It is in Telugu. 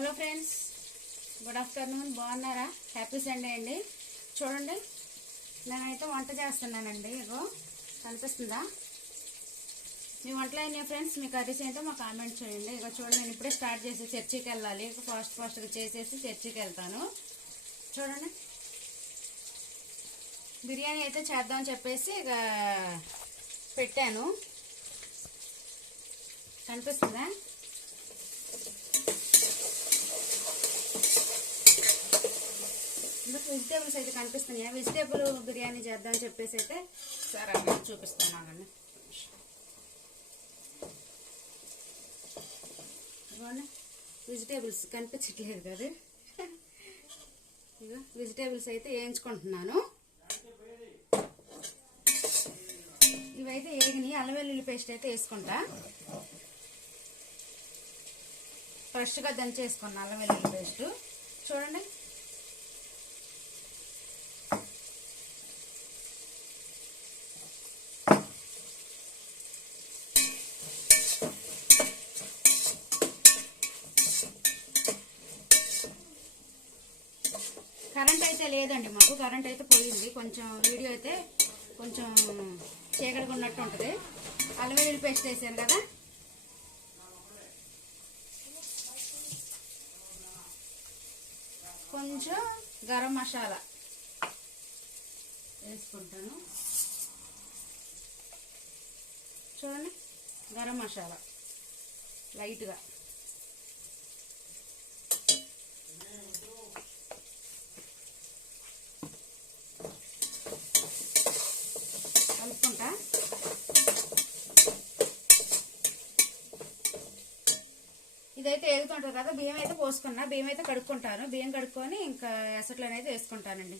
హలో ఫ్రెండ్స్ గుడ్ ఆఫ్టర్నూన్ బాగున్నారా? హ్యాపీ సండే అండి. చూడండి నేనైతే వంట చేస్తున్నానండి ఇగో కనిపిస్తుందా? మీ వంటలో అయినాయి ఫ్రెండ్స్ మీ కర్రీస్ ఏంటో మా కామెంట్ చేయండి. ఇక చూడండి నేను ఇప్పుడే స్టార్ట్ చేసి చర్చికి వెళ్ళాలి. ఇక ఫాస్ట్ ఫాస్ట్గా చేసేసి చర్చికి వెళ్తాను. చూడండి. బిర్యానీ అయితే చేద్దామని చెప్పేసి ఇక పెట్టాను. కనిపిస్తుందా? వెజిటేబుల్స్ అయితే కనిపిస్తున్నాయి. వెజిటేబుల్ బిర్యానీ చేద్దామని చెప్పేసి అయితే సరే అక్కడ చూపిస్తాను ఆగండి. ఇదిగోండి. వెజిటేబుల్స్ కనిపించట్లేదు కదా. ఇదిగో వెజిటేబుల్స్ అయితే వేయించుకుంటున్నాను. ఇవైతే ఏగినాయి అల్లం వెల్లుల్లి పేస్ట్ అయితే వేసుకుంటా. ఫ్రెష్గా దంచేసుకున్నా అల్లం వెల్లుల్లి పేస్ట్. చూడండి. కరెంట్ అయితే లేదండి మాకు కరెంట్ అయితే పోయింది. కొంచెం వీడియో అయితే కొంచెం చీకటిగా ఉన్నట్టు ఉంటుంది. అల్లం వెల్లుల్లి పేస్ట్ వేసాను కదా? కొంచెం గరం మసాలా వేసుకుంటాను. చూడండి గరం మసాలా. లైట్గా. ఇదైతే ఏగుతుంటుంది కదా బియ్యం అయితే పోసుకున్నా బియ్యం అయితే కడుక్కుంటాను. బియ్యం కడుక్కొని ఇంకా ఎసట్లోనైతే వేసుకుంటానండి.